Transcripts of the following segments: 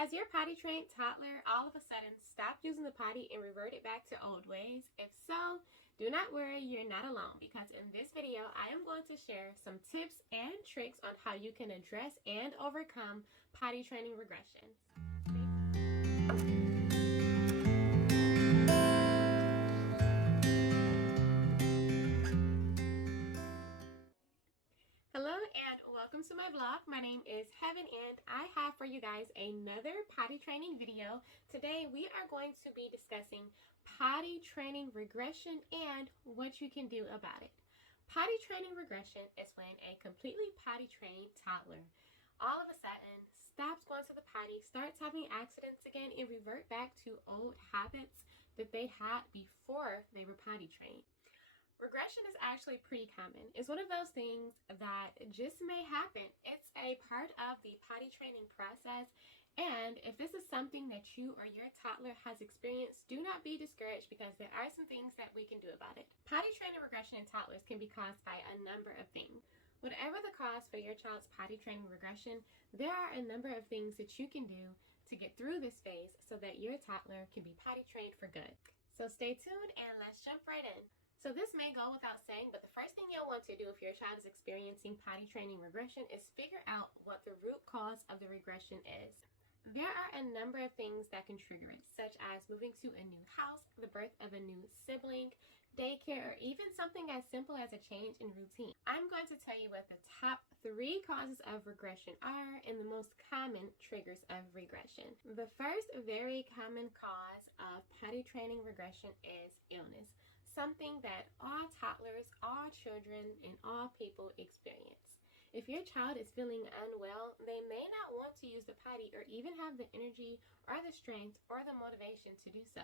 Has your potty trained toddler all of a sudden stopped using the potty and reverted back to old ways? If so, do not worry, you're not alone, because in this video I am going to share some tips and tricks on how you can address and overcome potty training regression. Hello and welcome to my vlog. My name is Heaven and I have for you guys another potty training video. Today we are going to be discussing potty training regression and what you can do about it. Potty training regression is when a completely potty trained toddler all of a sudden stops going to the potty, starts having accidents again, and revert back to old habits that they had before they were potty trained. Regression is actually pretty common. It's one of those things that just may happen. It's a part of the potty training process, and if this is something that you or your toddler has experienced, do not be discouraged because there are some things that we can do about it. Potty training regression in toddlers can be caused by a number of things. Whatever the cause for your child's potty training regression, there are a number of things that you can do to get through this phase so that your toddler can be potty trained for good. So stay tuned and let's jump right in. So this may go without saying, but the first thing you'll want to do if your child is experiencing potty training regression is figure out what the root cause of the regression is. There are a number of things that can trigger it, such as moving to a new house, the birth of a new sibling, daycare, or even something as simple as a change in routine. I'm going to tell you what the top 3 causes of regression are and the most common triggers of regression. The first very common cause of potty training regression is illness. Something that all toddlers, all children, and all people experience. If your child is feeling unwell, they may not want to use the potty or even have the energy or the strength or the motivation to do so.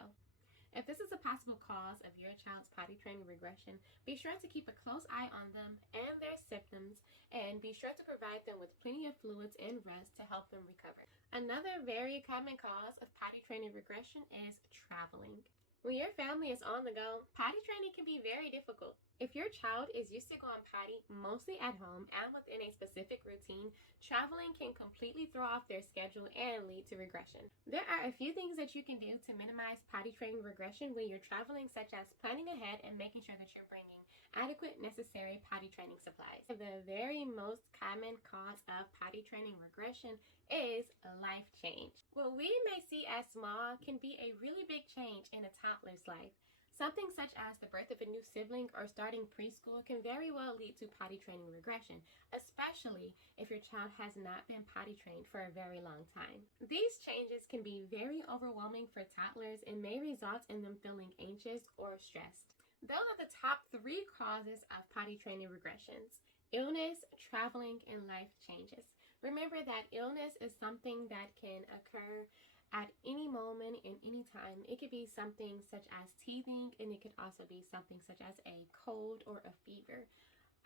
If this is a possible cause of your child's potty training regression, be sure to keep a close eye on them and their symptoms, and be sure to provide them with plenty of fluids and rest to help them recover. Another very common cause of potty training regression is traveling. When your family is on the go, potty training can be very difficult. If your child is used to going potty mostly at home and within a specific routine, traveling can completely throw off their schedule and lead to regression. There are a few things that you can do to minimize potty training regression when you're traveling, such as planning ahead and making sure that you're bringing adequate necessary potty training supplies. The very most common cause of potty training regression is life change. What we may see as small can be a really big change in a toddler's life. Something such as the birth of a new sibling or starting preschool can very well lead to potty training regression, especially if your child has not been potty trained for a very long time. These changes can be very overwhelming for toddlers and may result in them feeling anxious or stressed. Those are the top 3 causes of potty training regressions: illness, traveling, and life changes. Remember that illness is something that can occur at any moment and any time. It could be something such as teething, and it could also be something such as a cold or a fever.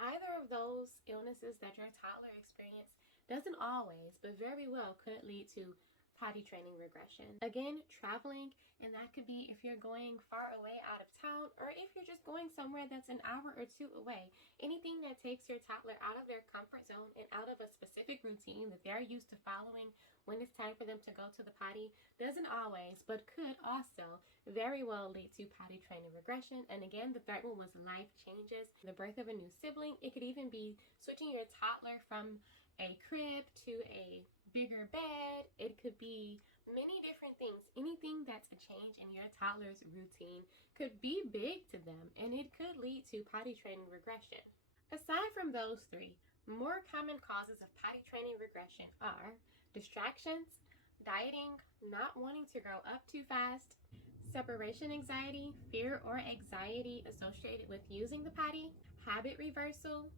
Either of those illnesses that your toddler experiences doesn't always, but very well could lead to potty training regression. Again, traveling, and that could be if you're going far away out of town or if you're just going somewhere that's an hour or 2 away. Anything that takes your toddler out of their comfort zone and out of a specific routine that they're used to following when it's time for them to go to the potty doesn't always, but could also very well lead to potty training regression. And again, the third one was life changes, the birth of a new sibling. It could even be switching your toddler from a crib to a bigger bed. It could be many different things. Anything that's a change in your toddler's routine could be big to them, and it could lead to potty training regression. Aside from those 3, more common causes of potty training regression are distractions, dieting, not wanting to grow up too fast, separation anxiety, fear or anxiety associated with using the potty, habit reversal,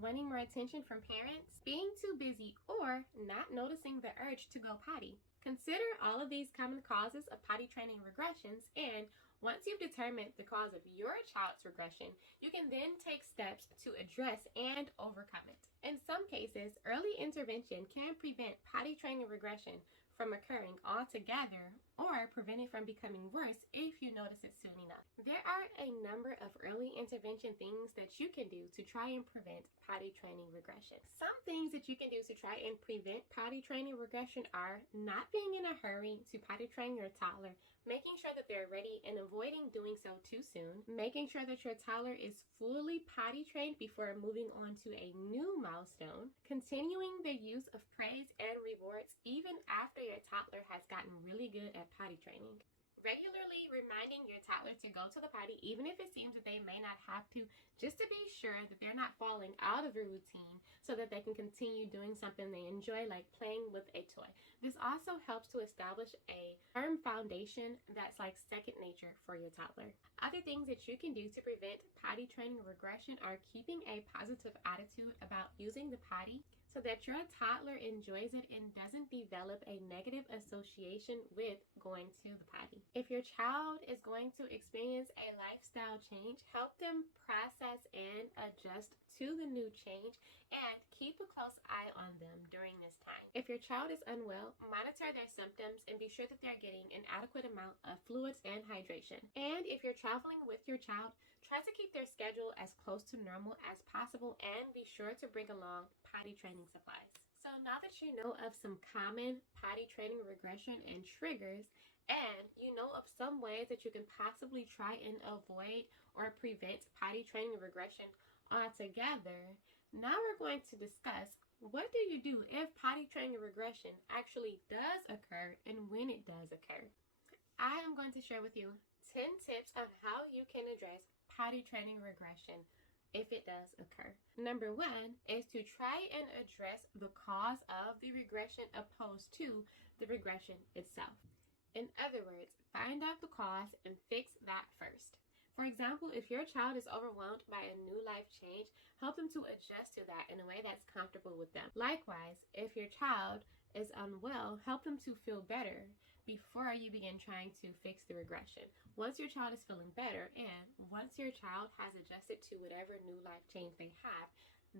wanting more attention from parents, being too busy, or not noticing the urge to go potty. Consider all of these common causes of potty training regressions, and once you've determined the cause of your child's regression, you can then take steps to address and overcome it. In some cases, early intervention can prevent potty training regression from occurring altogether or prevent it from becoming worse if you notice it soon enough. There are a number of early intervention things that you can do to try and prevent potty training regression. Some things that you can do to try and prevent potty training regression are not being in a hurry to potty train your toddler, making sure that they're ready and avoiding doing so too soon, making sure that your toddler is fully potty trained before moving on to a new milestone, continuing the use of praise and rewards even after your toddler has gotten really good at potty training. Regularly reminding your toddler to go to the potty, even if it seems that they may not have to, just to be sure that they're not falling out of a routine so that they can continue doing something they enjoy, like playing with a toy. This also helps to establish a firm foundation that's like second nature for your toddler. Other things that you can do to prevent potty training regression are keeping a positive attitude about using the potty, so that your toddler enjoys it and doesn't develop a negative association with going to the potty. If your child is going to experience a lifestyle change, help them process and adjust to the new change and keep a close eye on them during this time. If your child is unwell, monitor their symptoms and be sure that they're getting an adequate amount of fluids and hydration. And if you're traveling with your child, try to keep their schedule as close to normal as possible and be sure to bring along potty training supplies. So now that you know of some common potty training regression and triggers, and you know of some ways that you can possibly try and avoid or prevent potty training regression altogether, now we're going to discuss what do you do if potty training regression actually does occur and when it does occur. I am going to share with you 10 tips on how you can address potty training regression if it does occur. Number 1 is to try and address the cause of the regression opposed to the regression itself. In other words, find out the cause and fix that first. For example, if your child is overwhelmed by a new life change, help them to adjust to that in a way that's comfortable with them. Likewise, if your child is unwell, help them to feel better before you begin trying to fix the regression. Once your child is feeling better and once your child has adjusted to whatever new life change they have,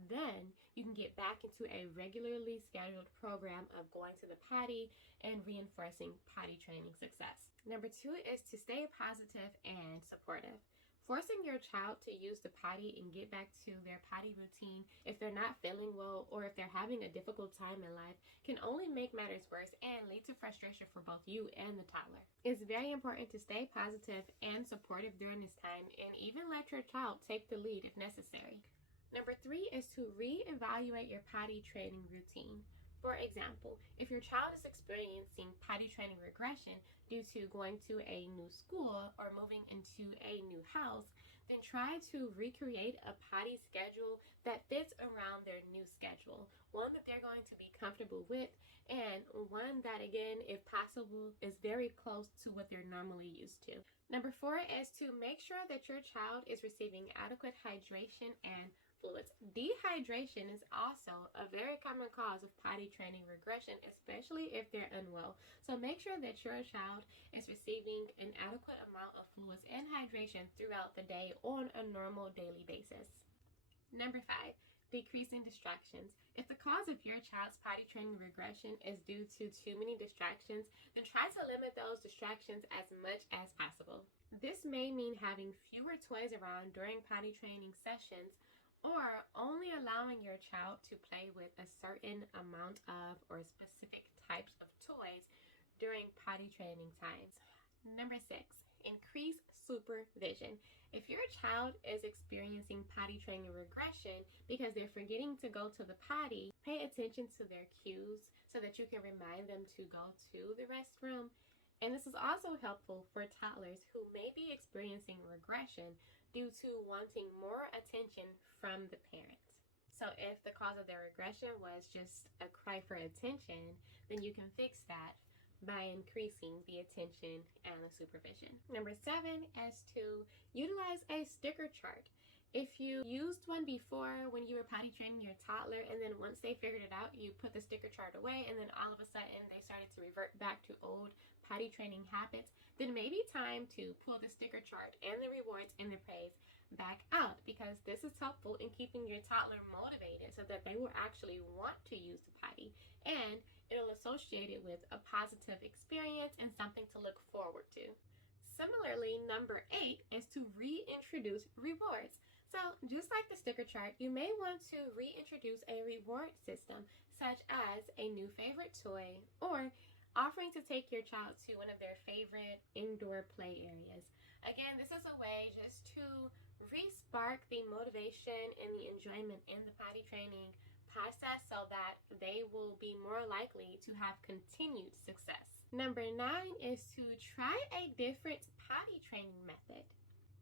then you can get back into a regularly scheduled program of going to the potty and reinforcing potty training success. Number 2 is to stay positive and supportive. Forcing your child to use the potty and get back to their potty routine if they're not feeling well or if they're having a difficult time in life can only make matters worse and lead to frustration for both you and the toddler. It's very important to stay positive and supportive during this time and even let your child take the lead if necessary. Number 3 is to reevaluate your potty training routine. For example, if your child is experiencing potty training regression due to going to a new school or moving into a new house, then try to recreate a potty schedule that fits around their new schedule, one that they're going to be comfortable with, and one that, again, if possible, is very close to what they're normally used to. Number 4 is to make sure that your child is receiving adequate hydration and fluids. Dehydration is also a very common cause of potty training regression, especially if they're unwell. So make sure that your child is receiving an adequate amount of fluids and hydration throughout the day on a normal daily basis. Number 5, decreasing distractions. If the cause of your child's potty training regression is due to too many distractions, then try to limit those distractions as much as possible. This may mean having fewer toys around during potty training sessions, or only allowing your child to play with a certain amount of or specific types of toys during potty training times. Number 6, increase supervision. If your child is experiencing potty training regression because they're forgetting to go to the potty, pay attention to their cues so that you can remind them to go to the restroom. And this is also helpful for toddlers who may be experiencing regression due to wanting more attention from the parent. So if the cause of their regression was just a cry for attention, then you can fix that by increasing the attention and the supervision. Number 7 is to utilize a sticker chart. If you used one before when you were potty training your toddler, and then once they figured it out, you put the sticker chart away, and then all of a sudden they started to revert back to old potty training habits, then maybe time to pull the sticker chart and the rewards and the praise back out, because this is helpful in keeping your toddler motivated so that they will actually want to use the potty, and it'll associate it with a positive experience and something to look forward to. Similarly, number 8 is to reintroduce rewards. So just like the sticker chart, you may want to reintroduce a reward system, such as a new favorite toy or offering to take your child to one of their favorite indoor play areas. Again, this is a way just to re-spark the motivation and the enjoyment in the potty training process so that they will be more likely to have continued success. Number 9 is to try a different potty training method.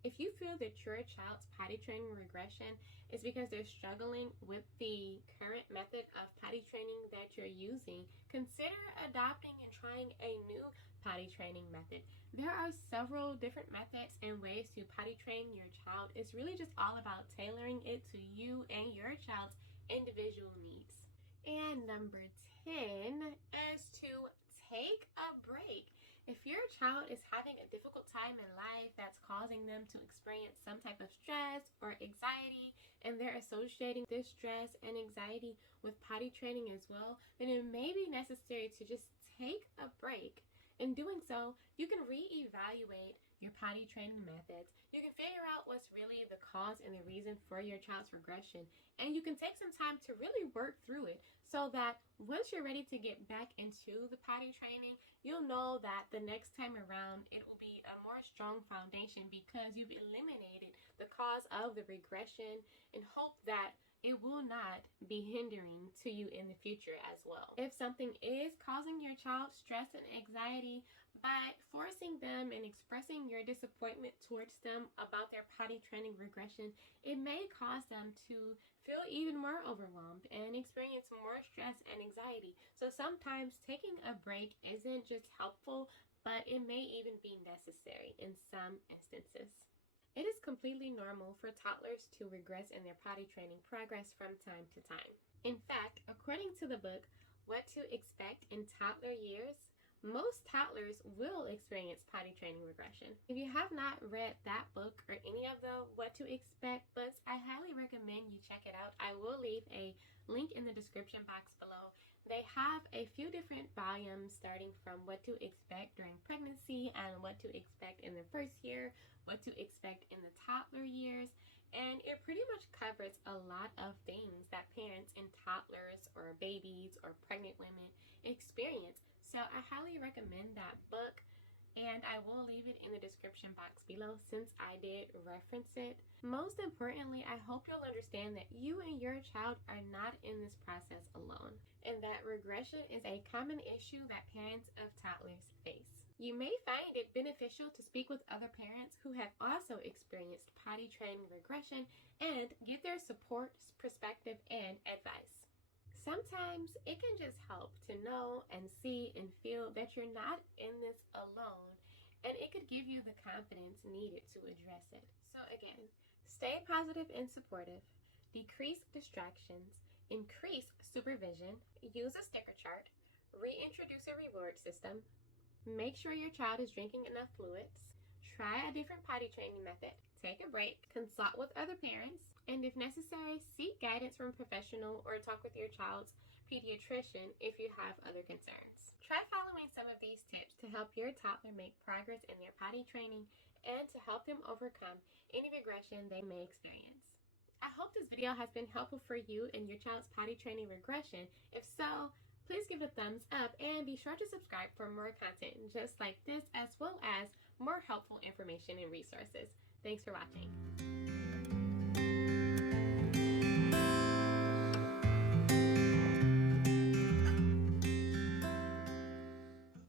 If you feel that your child's potty training regression is because they're struggling with the current method of potty training that you're using, consider adopting and trying a new potty training method. There are several different methods and ways to potty train your child. It's really just all about tailoring it to you and your child's individual needs. And number 10 is to take a break. If your child is having a difficult time in life that's causing them to experience some type of stress or anxiety, and they're associating this stress and anxiety with potty training as well, then it may be necessary to just take a break. In doing so, you can reevaluate your potty training methods. You can figure out what's really the cause and the reason for your child's regression, and you can take some time to really work through it so that once you're ready to get back into the potty training, you'll know that the next time around it will be a more strong foundation because you've eliminated the cause of the regression and hope that it will not be hindering to you in the future as well. If something is causing your child stress and anxiety, by forcing them and expressing your disappointment towards them about their potty training regression, it may cause them to feel even more overwhelmed and experience more stress and anxiety. So sometimes taking a break isn't just helpful, but it may even be necessary in some instances. It is completely normal for toddlers to regress in their potty training progress from time to time. In fact, according to the book, What to Expect in Toddler Years, most toddlers will experience potty training regression. If you have not read that book or any of the What to Expect books, I highly recommend you check it out. I will leave a link in the description box below. They have a few different volumes starting from what to expect during pregnancy and what to expect in the first year, what to expect in the toddler years, and it pretty much covers a lot of things that parents and toddlers or babies or pregnant women experience. So I highly recommend that book, and I will leave it in the description box below since I did reference it. Most importantly, I hope you'll understand that you and your child are not in this process alone, and that regression is a common issue that parents of toddlers face. You may find it beneficial to speak with other parents who have also experienced potty training regression and get their support, perspective, and advice. Sometimes it can just help to know and see and feel that you're not in this alone, and it could give you the confidence needed to address it. So again, stay positive and supportive, decrease distractions, increase supervision, use a sticker chart, reintroduce a reward system, make sure your child is drinking enough fluids, try a different potty training method, take a break, consult with other parents, and if necessary, seek guidance from a professional or talk with your child's pediatrician if you have other concerns. Try following some of these tips to help your toddler make progress in their potty training and to help them overcome any regression they may experience. I hope this video has been helpful for you in your child's potty training regression. If so, please give it a thumbs up and be sure to subscribe for more content just like this, as well as more helpful information and resources. Thanks for watching.